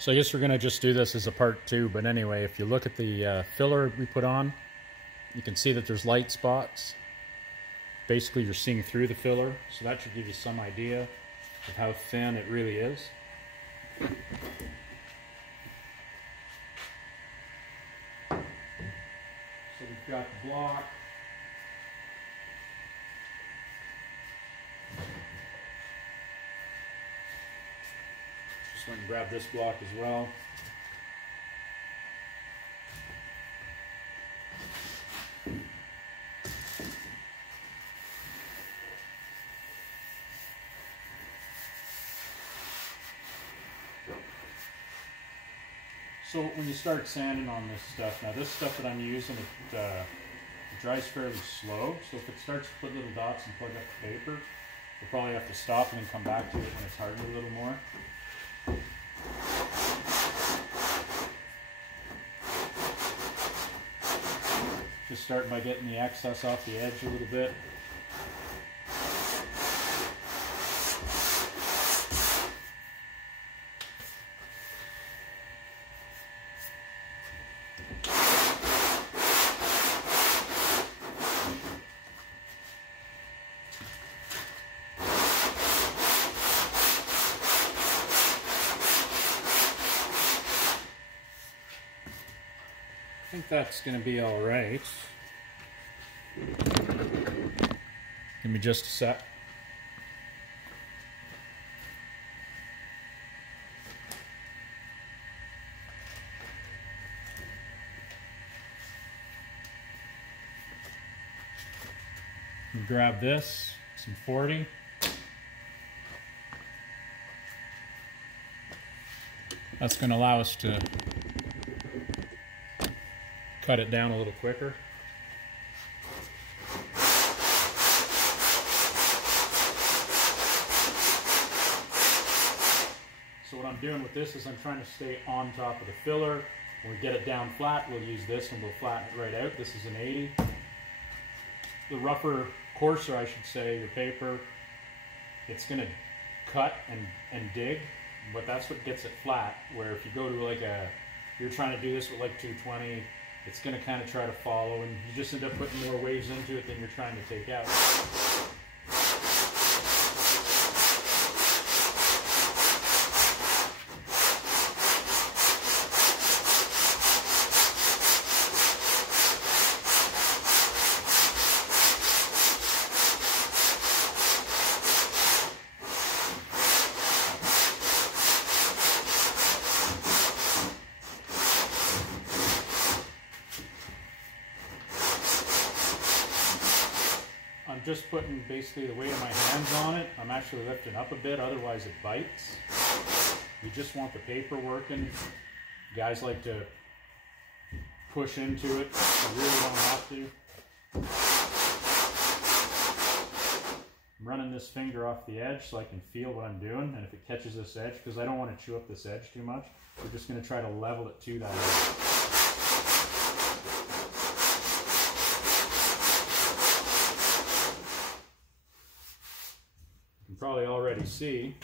So I guess we're going to just do this as a part 2, but anyway, if you look at the filler we put on, you can see that there's light spots. Basically you're seeing through the filler, so that should give you some idea of how thin it really is. So we've got the block. Just went and grabbed this block as well. So when you start sanding on this stuff, now this stuff that I'm using, it dries fairly slow, so if it starts to put little dots and plug up the paper, you'll probably have to stop and then come back to it when it's hardened a little more. Just start by getting the excess off the edge a little bit. I think that's going to be all right. Give me just a sec. Grab this, some 40. That's going to allow us to cut it down a little quicker. So what I'm doing with this is I'm trying to stay on top of the filler. When we get it down flat, we'll use this and we'll flatten it right out. This is an 80. The rougher, coarser I should say, your paper, it's going to cut and dig, but that's what gets it flat. Where if you go to like you're trying to do this with like 220, it's going to kind of try to follow, and you just end up putting more waves into it than you're trying to take out. I'm just putting basically the weight of my hands on it. I'm actually lifting up a bit, otherwise it bites. You just want the paper working. Guys like to push into it. You really don't have to. I'm running this finger off the edge so I can feel what I'm doing, and if it catches this edge, because I don't want to chew up this edge too much, we're just going to try to level it to that edge. Probably already see.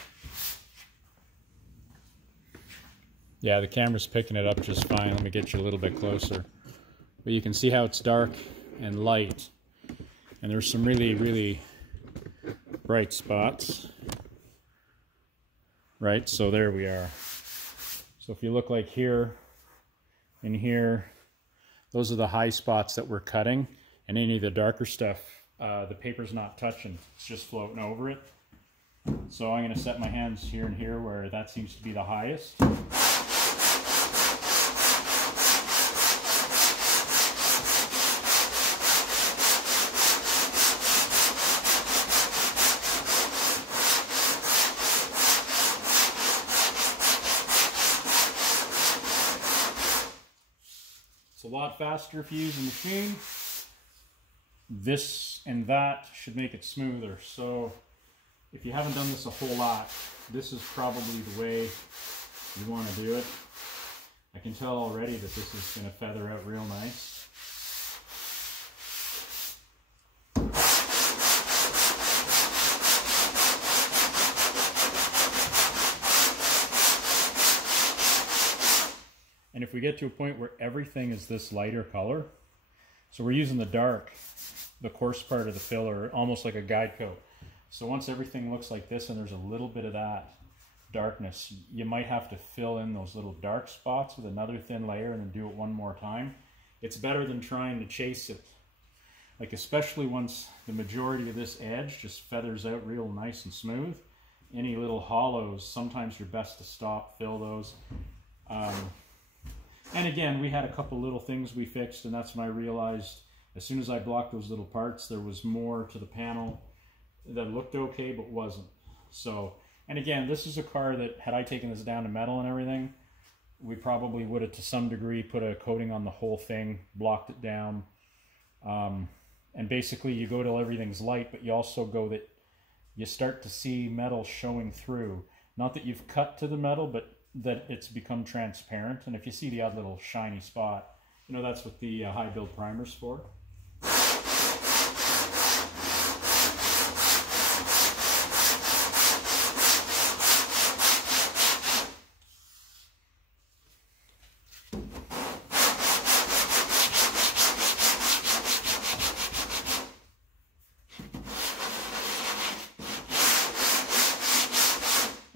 Yeah, the camera's picking it up just fine. Let me get you a little bit closer. But you can see how it's dark and light. And there's some really, really bright spots. Right, so there we are. So if you look like here and here, those are the high spots that we're cutting. And any of the darker stuff, the paper's not touching. It's just floating over it. So I'm going to set my hands here and here where that seems to be the highest. It's a lot faster if you use a machine. This and that should make it smoother. So if you haven't done this a whole lot, this is probably the way you want to do it. I can tell already that this is going to feather out real nice. if we get to a point where everything is this lighter color, so we're using the dark, the coarse part of the filler, almost like a guide coat. So once everything looks like this and there's a little bit of that darkness, you might have to fill in those little dark spots with another thin layer and then do it one more time. It's better than trying to chase it. Like especially once the majority of this edge just feathers out real nice and smooth. Any little hollows, sometimes you're best to stop, fill those. And again, we had a couple little things we fixed, and that's when I realized as soon as I blocked those little parts, there was more to the panel that looked okay but wasn't. So, and again, this is a car that had I taken this down to metal and everything, we probably would have to some degree put a coating on the whole thing, blocked it down. And basically you go till everything's light, but you also go that you start to see metal showing through. Not that you've cut to the metal, but that it's become transparent. And if you see the odd little shiny spot, you know, that's what the high build primer's for.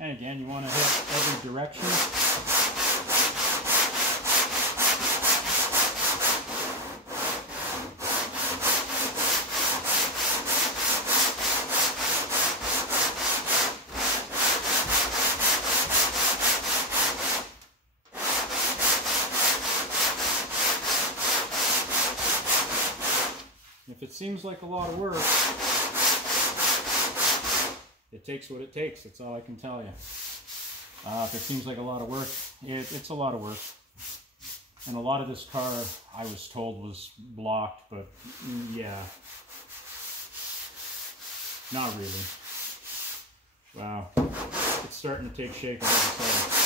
And again, you want to hit every direction. If it seems like a lot of work, it takes what it takes. That's all I can tell you. If it seems like a lot of work, it's a lot of work. And a lot of this car, I was told, was blocked, but yeah, not really. Wow, it's starting to take shape all of a sudden.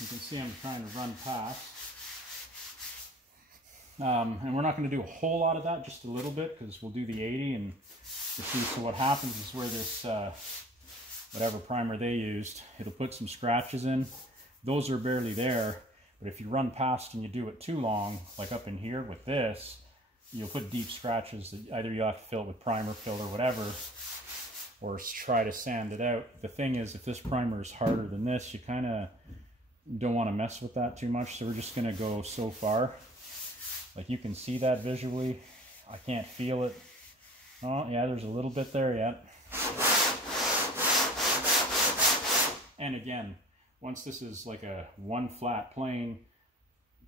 You can see I'm trying to run past. And we're not going to do a whole lot of that, just a little bit, because we'll do the 80 and you see. So what happens is where this, whatever primer they used, it'll put some scratches in. Those are barely there, but if you run past and you do it too long, like up in here with this, you'll put deep scratches that either you'll have to fill it with primer, fill or whatever, or try to sand it out. The thing is, if this primer is harder than this, you kind of don't want to mess with that too much, so we're just going to go so far. Like you can see that visually. I can't feel it. Oh yeah, there's a little bit there yet. And again, once this is like a one flat plane,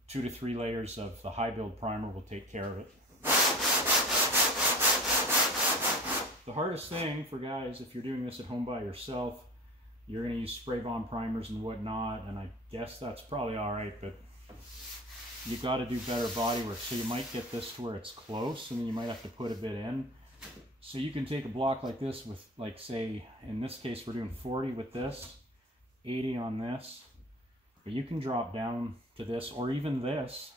2 to 3 layers of the high build primer will take care of it. The hardest thing for guys, if you're doing this at home by yourself, you're going to use spray bomb primers and whatnot, and I guess that's probably all right, but you got to do better body work. So you might get this to where it's close, and then you might have to put a bit in. So you can take a block like this with, like, say, in this case, we're doing 40 with this, 80 on this, but you can drop down to this, or even this.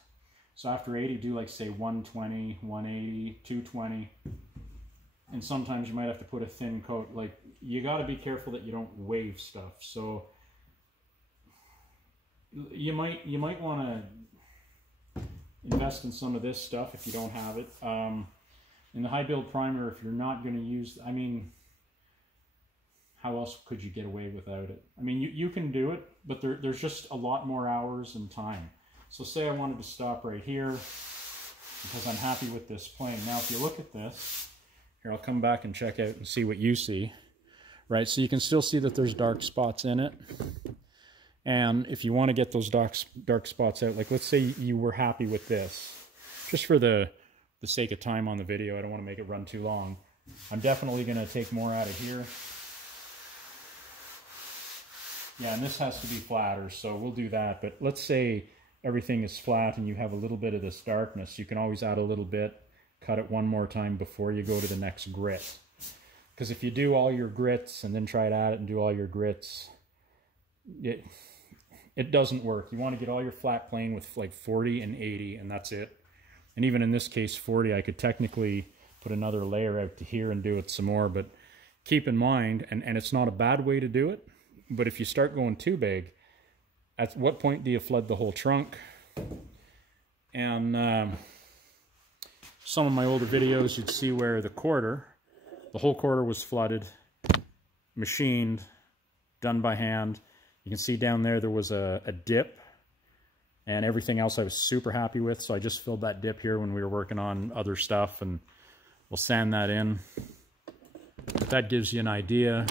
So after 80, do like, say, 120, 180, 220, and sometimes you might have to put a thin coat. Like, you got to be careful that you don't wave stuff. So you might want to invest in some of this stuff if you don't have it. In the high build primer, if you're not going to use, I mean, how else could you get away without it? I mean, you can do it, but there's just a lot more hours and time. So say I wanted to stop right here because I'm happy with this plane. Now, if you look at this, here, I'll come back and check out and see what you see, right? So you can still see that there's dark spots in it. And if you want to get those dark spots out, like let's say you were happy with this, just for the sake of time on the video, I don't want to make it run too long. I'm definitely going to take more out of here. Yeah, and this has to be flatter, so we'll do that. But let's say everything is flat and you have a little bit of this darkness. You can always add a little bit, cut it one more time before you go to the next grit. Because if you do all your grits and then try to add it and do all your grits, it doesn't work. You want to get all your flat plane with like 40 and 80, and that's it. And even in this case, 40, I could technically put another layer out to here and do it some more, but keep in mind, and it's not a bad way to do it, but if you start going too big, at what point do you flood the whole trunk? And some of my older videos, you'd see where the whole quarter was flooded, machined, done by hand. You can see down there was a dip, and everything else I was super happy with, so I just filled that dip here when we were working on other stuff, and we'll sand that in. But that gives you an idea.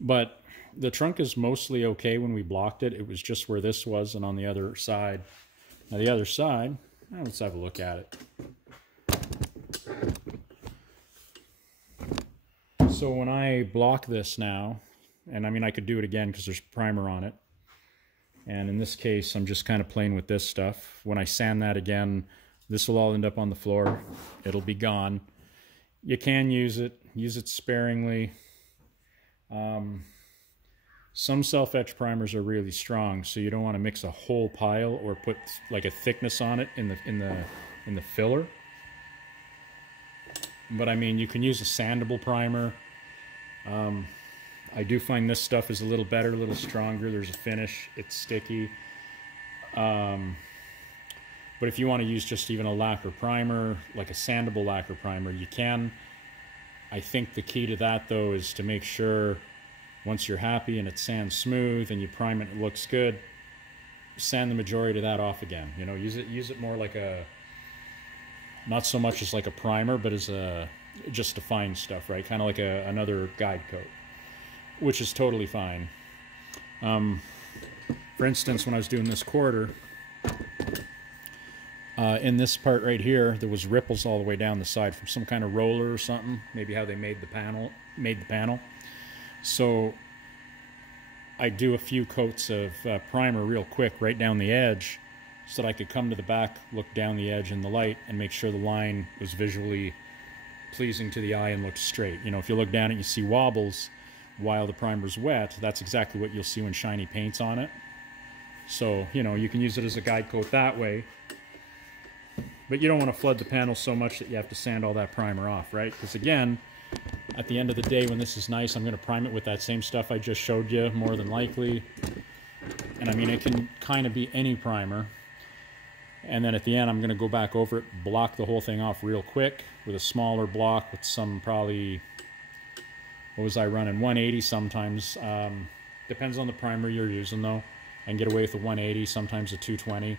But the trunk is mostly okay when we blocked it. It was just where this was and on the other side. Now the other side, let's have a look at it. So when I block this now, and I mean I could do it again because there's primer on it, and in this case I'm just kind of playing with this stuff. When I sand that again, this will all end up on the floor. It'll be gone. You can use it sparingly. Some self-etch primers are really strong, so you don't want to mix a whole pile or put like a thickness on it in the filler. But I mean, you can use a sandable primer. I do find this stuff is a little better, a little stronger. There's a finish. It's sticky. But if you want to use just even a lacquer primer, like a sandable lacquer primer, you can. I think the key to that, though, is to make sure once you're happy and it sands smooth and you prime it, it looks good, sand the majority of that off again. You know, use it more like a, not so much as like a primer, but as a, just to fine stuff, right? Kind of like another guide coat, which is totally fine. For instance, when I was doing this quarter, in this part right here, there was ripples all the way down the side from some kind of roller or something, maybe how they made the panel. So I do a few coats of primer real quick right down the edge so that I could come to the back, look down the edge in the light, and make sure the line was visually pleasing to the eye and looked straight. You know, if you look down and you see wobbles while the primer's wet, that's exactly what you'll see when shiny paint's on it. So, you know, you can use it as a guide coat that way. But you don't want to flood the panel so much that you have to sand all that primer off, right? Because again, at the end of the day, when this is nice, I'm going to prime it with that same stuff I just showed you, more than likely. And I mean, it can kind of be any primer. And then at the end, I'm going to go back over it, block the whole thing off real quick with a smaller block with some probably, what was I running? 180 sometimes. Depends on the primer you're using, though. I can get away with a 180, sometimes a 220.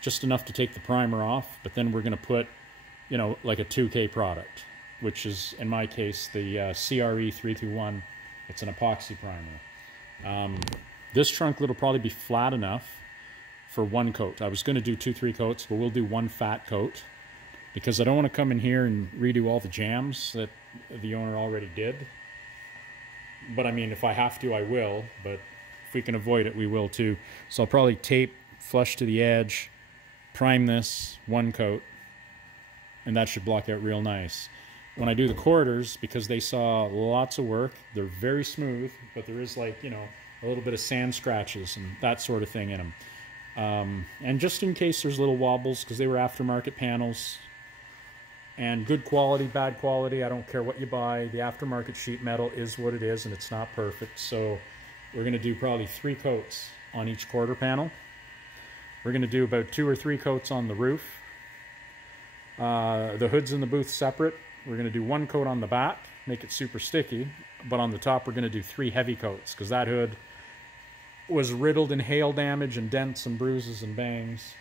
Just enough to take the primer off, but then we're going to put, you know, like a 2K product, which is, in my case, the CRE 321. It's an epoxy primer. This trunk lid will probably be flat enough for one coat. I was going to do 2-3 coats, but we'll do one fat coat because I don't want to come in here and redo all the jams that the owner already did. But I mean, if I have to, I will, but if we can avoid it, we will too. So I'll probably tape flush to the edge, prime this, one coat, and that should block out real nice. When I do the quarters, because they saw lots of work, they're very smooth, but there is, like, you know, a little bit of sand scratches and that sort of thing in them. And just in case there's little wobbles, because they were aftermarket panels, and good quality, bad quality, I don't care what you buy, the aftermarket sheet metal is what it is, and it's not perfect. So we're going to do probably 3 coats on each quarter panel. We're going to do about 2 or 3 coats on the roof. The hood's in the booth separate. We're going to do 1 coat on the back, make it super sticky, but on the top we're going to do 3 heavy coats because that hood was riddled in hail damage and dents and bruises and bangs.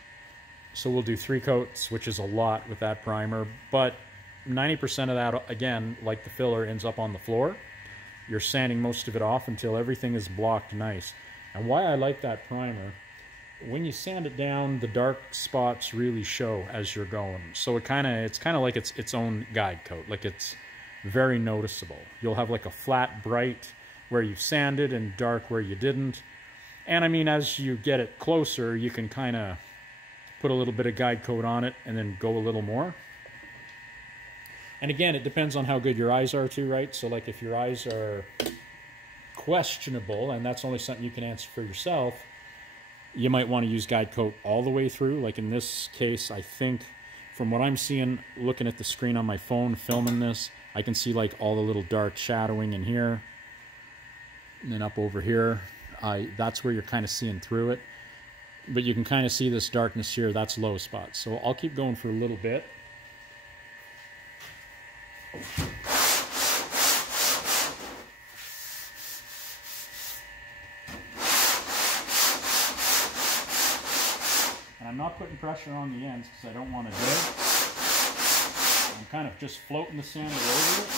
So we'll do 3 coats, which is a lot with that primer, but 90% of that, again, like the filler, ends up on the floor. you're sanding most of it off until everything is blocked nice. And why I like that primer, when you sand it down, the dark spots really show as you're going. So it's kind of like it's its own guide coat. Like, it's very noticeable. You'll have like a flat, bright where you've sanded and dark where you didn't. And I mean, as you get it closer, you can kind of put a little bit of guide coat on it and then go a little more. And again, it depends on how good your eyes are too, right? So like if your eyes are questionable, and that's only something you can answer for yourself, you might want to use guide coat all the way through. Like in this case, I think from what I'm seeing, looking at the screen on my phone, filming this, I can see like all the little dark shadowing in here. And then up over here, that's where you're kind of seeing through it. But you can kind of see this darkness here, that's low spots. So I'll keep going for a little bit. And I'm not putting pressure on the ends because I don't want to dead. I'm kind of just floating the sander over it.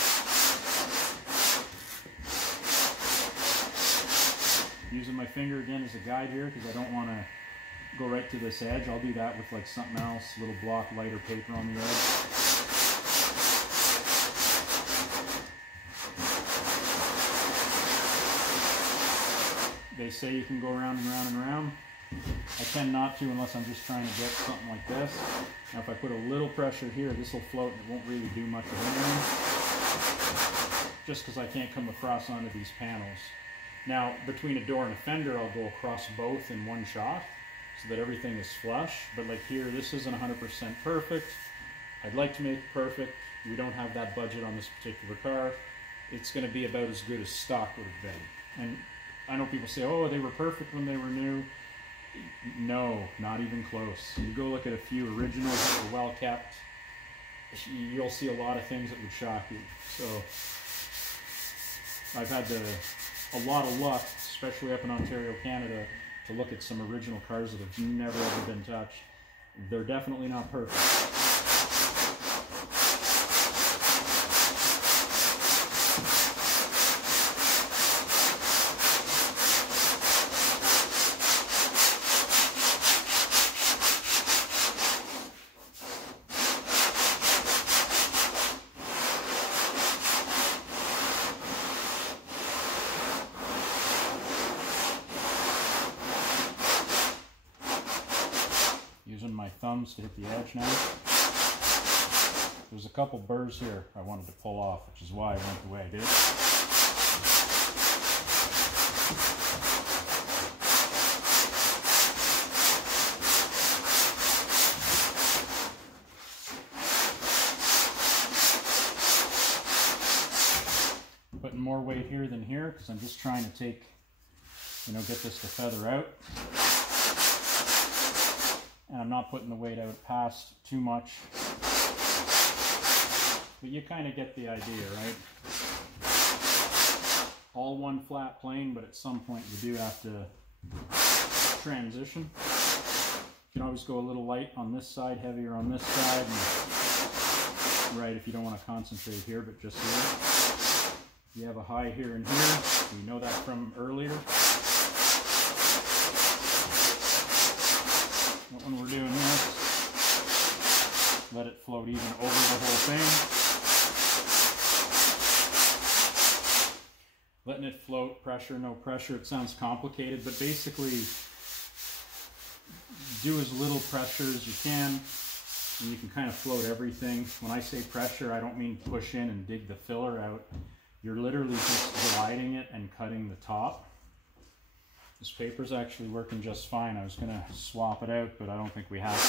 Using my finger again as a guide here because I don't want to go right to this edge. I'll do that with like something else, a little block lighter paper on the edge. They say you can go around and round and round. I tend not to unless I'm just trying to get something like this. Now if I put a little pressure here, this will float and it won't really do much of anything. Just because I can't come across onto these panels. Now, between a door and a fender, I'll go across both in one shot so that everything is flush. But like here, this isn't 100% perfect. I'd like to make it perfect. We don't have that budget on this particular car. It's going to be about as good as stock would have been. And I know people say, oh, they were perfect when they were new. No, not even close. You go look at a few originals that were well kept, you'll see a lot of things that would shock you. So I've had a lot of luck, especially up in Ontario, Canada, to look at some original cars that have never ever been touched. They're definitely not perfect. Using my thumbs to hit the edge now. There's a couple burrs here I wanted to pull off, which is why I went the way I did. Putting more weight here than here because I'm just trying to take, get this to feather out. And I'm not putting the weight out past too much. But you kind of get the idea, right? All one flat plane, but at some point you do have to transition. You can always go a little light on this side, heavier on this side. And, right, if you don't want to concentrate here, but just here. You have a high here and here. We know that from earlier. When we're doing this, let it float even over the whole thing. Letting it float, pressure, no pressure. It sounds complicated, but basically do as little pressure as you can, and you can kind of float everything. When I say pressure, I don't mean push in and dig the filler out. You're literally just gliding it and cutting the top. This paper's actually working just fine. I was going to swap it out, but I don't think we have to.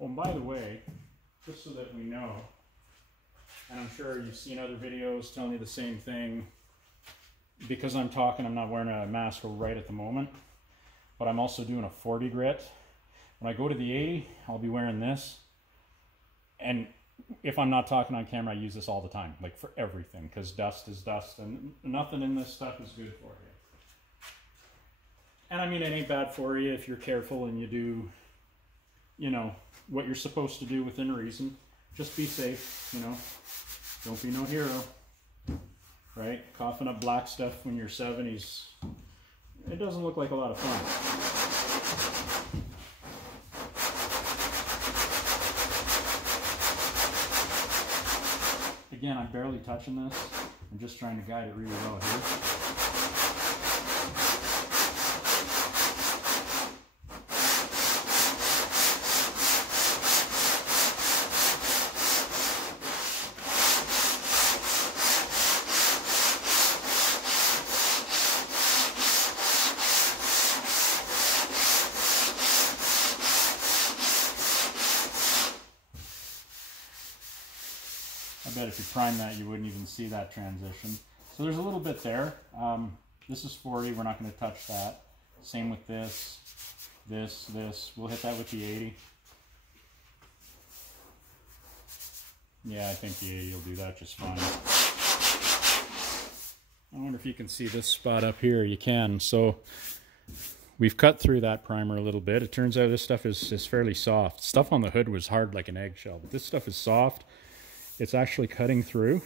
Oh, and by the way, just so that we know, and I'm sure you've seen other videos telling you the same thing, because I'm talking, I'm not wearing a mask right at the moment, but I'm also doing a 40 grit. When I go to the 80, I'll be wearing this, and if I'm not talking on camera, I use this all the time, like for everything, because dust is dust, and nothing in this stuff is good for you. And I mean, it ain't bad for you if you're careful and you do, what you're supposed to do within reason. just be safe, you know. Don't be no hero, right? Coughing up black stuff when you're 70s, it doesn't look like a lot of fun. Again, I'm barely touching this. I'm just trying to guide it really well here. I bet if you prime that, you wouldn't even see that transition. So there's a little bit there. This is 40, we're not going to touch that. Same with this, this. We'll hit that with the 80. Yeah, I think the 80 will do that just fine. I wonder if you can see this spot up here. You can. So we've cut through that primer a little bit. It turns out this stuff is fairly soft. Stuff on the hood was hard like an eggshell, but this stuff is soft. It's actually cutting through,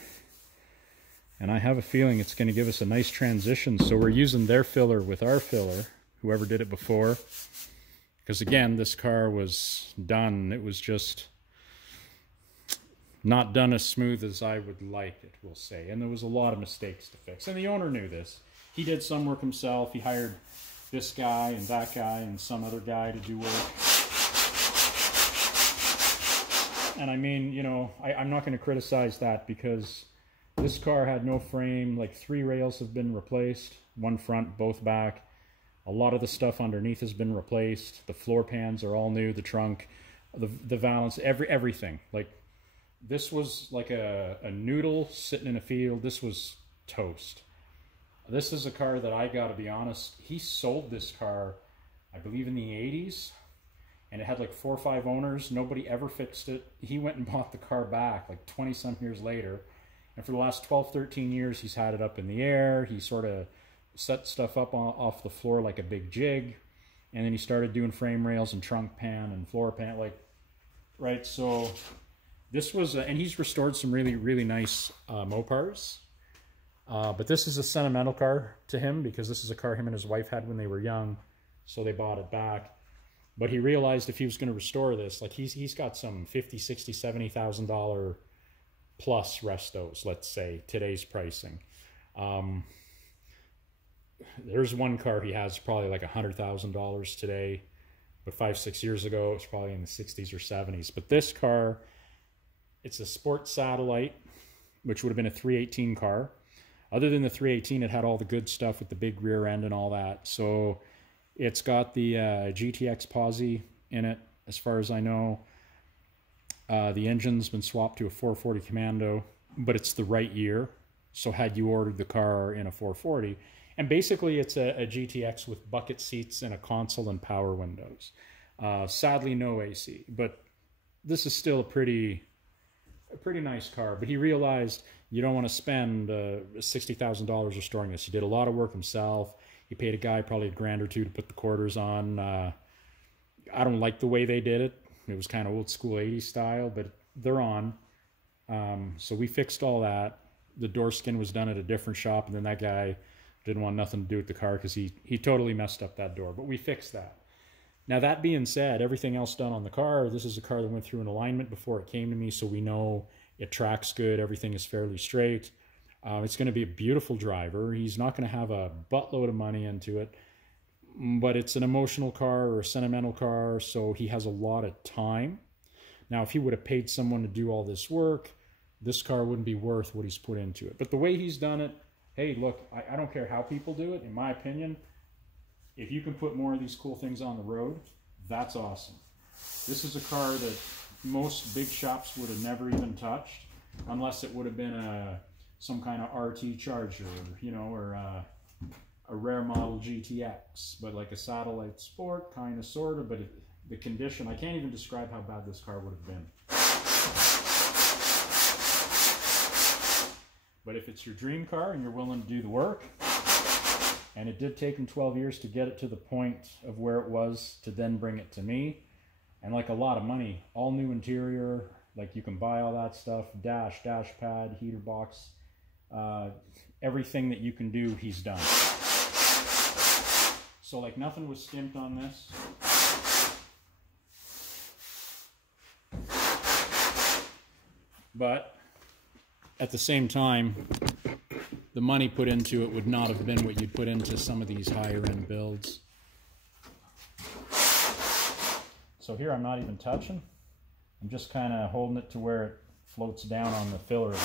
and I have a feeling it's going to give us a nice transition. So we're using their filler with our filler, whoever did it before, because again, this car was done. It was just not done as smooth as I would like it, we'll say, and there was a lot of mistakes to fix, and the owner knew this. He did some work himself. He hired this guy and that guy and some other guy to do work. And I mean, you know, I'm not going to criticize that, because this car had no frame. Like 3 rails have been replaced, 1 front, both back. A lot of the stuff underneath has been replaced. The floor pans are all new, the trunk, the valance, everything. Like, this was like a noodle sitting in a field. This was toast. This is a car that, I got to be honest, he sold this car, I believe, in the 80s. And it had like 4 or 5 owners. Nobody ever fixed it. He went and bought the car back like 20-some years later. And for the last 12, 13 years, he's had it up in the air. He sort of set stuff up off the floor like a big jig. And then he started doing frame rails and trunk pan and floor pan. Like, right, so this was, and he's restored some really, really nice Mopars. But this is a sentimental car to him, because this is a car him and his wife had when they were young. So they bought it back. But he realized if he was going to restore this, like he's got some $50,000, $60,000, $70,000 plus restos, let's say, today's pricing. There's one car he has probably like $100,000 today, but 5, 6 years ago it was probably in the 60s or 70s. But this car, it's a Sport Satellite, which would have been a 318 car. Other than the 318, it had all the good stuff with the big rear end and all that. So it's got the GTX Posi in it, as far as I know. The engine's been swapped to a 440 Commando, but it's the right year. So had you ordered the car in a 440, and basically it's a GTX with bucket seats and a console and power windows. Sadly, no AC, but this is still a pretty nice car. But he realized you don't want to spend $60,000 restoring this. He did a lot of work himself. He paid a guy probably $1,000 or $2,000 to put the quarters on. I don't like the way they did it. It was kind of old school 80s style, but they're on. So we fixed all that. The door skin was done at a different shop, and then that guy didn't want nothing to do with the car because he totally messed up that door. But we fixed that. Now, that being said, everything else done on the car, this is a car that went through an alignment before it came to me, so we know it tracks good. Everything is fairly straight. It's going to be a beautiful driver. He's not going to have a buttload of money into it, but it's an emotional car or a sentimental car, so he has a lot of time. Now, if he would have paid someone to do all this work, this car wouldn't be worth what he's put into it. But the way he's done it, hey, look, I don't care how people do it. In my opinion, if you can put more of these cool things on the road, that's awesome. This is a car that most big shops would have never even touched, unless it would have been some kind of RT Charger, you know, or a rare model GTX, but like a Satellite Sport, kind of, sort of, but the condition, I can't even describe how bad this car would have been. But if it's your dream car and you're willing to do the work, and it did take him 12 years to get it to the point of where it was to then bring it to me, and like a lot of money, all new interior, Like you can buy all that stuff, dash pad, heater box, everything that you can do, he's done. So like nothing was skimped on this. But at the same time, the money put into it would not have been what you'd put into some of these higher end builds. So here I'm not even touching. I'm just kind of holding it to where it floats down on the filler a bit.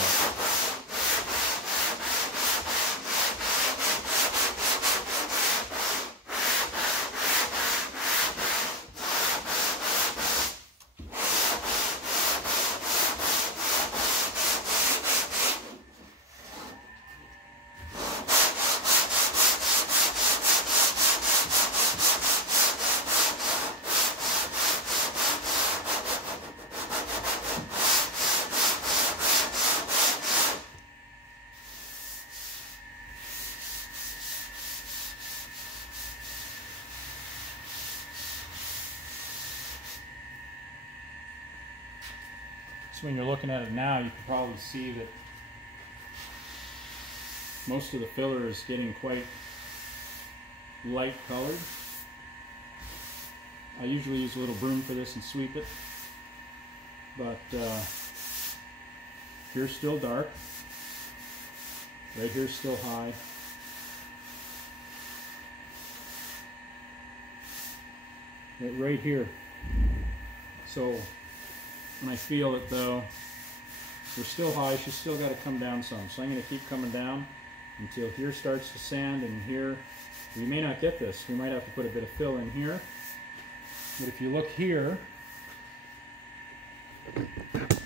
So when you're looking at it now, you can probably see that most of the filler is getting quite light colored. I usually use a little broom for this and sweep it, but here's still dark, right here's still high. Right here. So when I feel it though, we're still high, she's still got to come down some. So I'm going to keep coming down until here starts to sand, and here, we may not get this. We might have to put a bit of fill in here. But if you look here,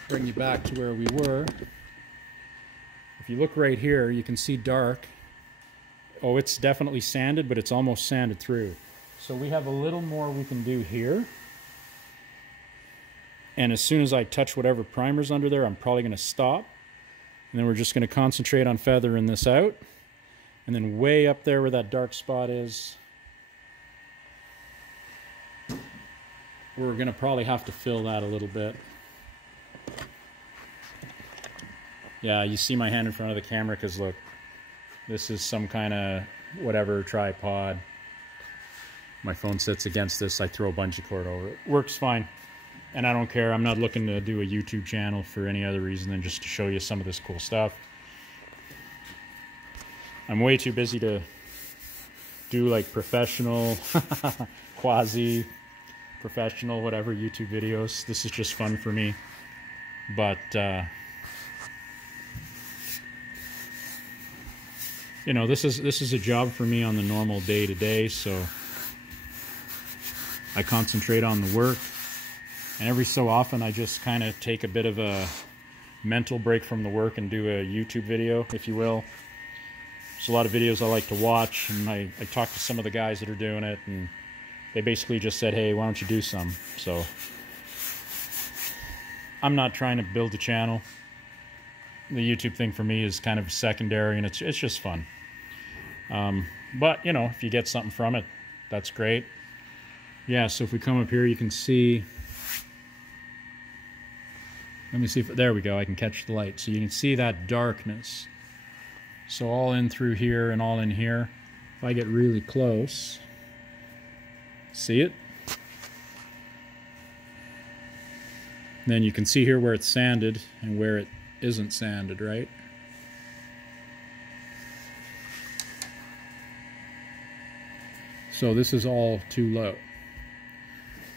bring you back to where we were. If you look right here, you can see dark. Oh, it's definitely sanded, but it's almost sanded through. So we have a little more we can do here. And as soon as I touch whatever primer's under there, I'm probably going to stop. And then we're just going to concentrate on feathering this out. And then way up there where that dark spot is, we're going to probably have to fill that a little bit. Yeah, you see my hand in front of the camera because look, this is some kind of whatever tripod. My phone sits against this. I throw a bungee cord over it. Works fine. And I don't care. I'm not looking to do a YouTube channel for any other reason than just to show you some of this cool stuff. I'm way too busy to do like professional, quasi-professional, whatever YouTube videos. This is just fun for me. But, you know, this is a job for me on the normal day-to-day, so I concentrate on the work. And every so often I just kind of take a bit of a mental break from the work and do a YouTube video, if you will. There's a lot of videos I like to watch, and I talk to some of the guys that are doing it, and they basically just said, hey, why don't you do some? So I'm not trying to build a channel. The YouTube thing for me is kind of secondary, and it's just fun. But, you know, if you get something from it, that's great. Yeah, so if we come up here, you can see... Let me see if, there we go, I can catch the light. So you can see that darkness. So all in through here and all in here. If I get really close, see it? Then you can see here where it's sanded and where it isn't sanded, right? So this is all too low.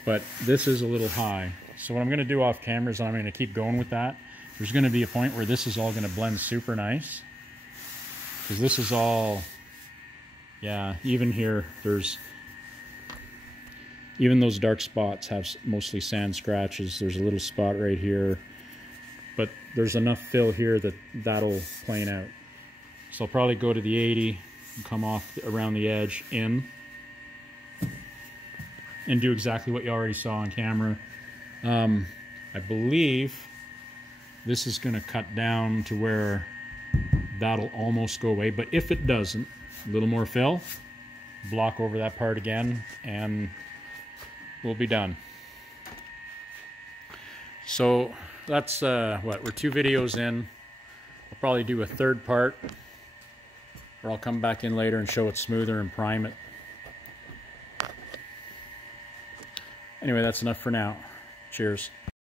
But this is a little high. So what I'm going to do off camera is I'm going to keep going with that. There's going to be a point where this is all going to blend super nice. Because this is all, yeah, even here, there's, even those dark spots have mostly sand scratches. There's a little spot right here. But there's enough fill here that that'll plane out. So I'll probably go to the 80 and come off around the edge in. And do exactly what you already saw on camera. I believe this is going to cut down to where that'll almost go away, but if it doesn't, a little more fill, block over that part again, and we'll be done. So that's what, we're 2 videos in. I'll probably do a 3rd part, or I'll come back in later and show it smoother and prime it. Anyway, that's enough for now. Cheers.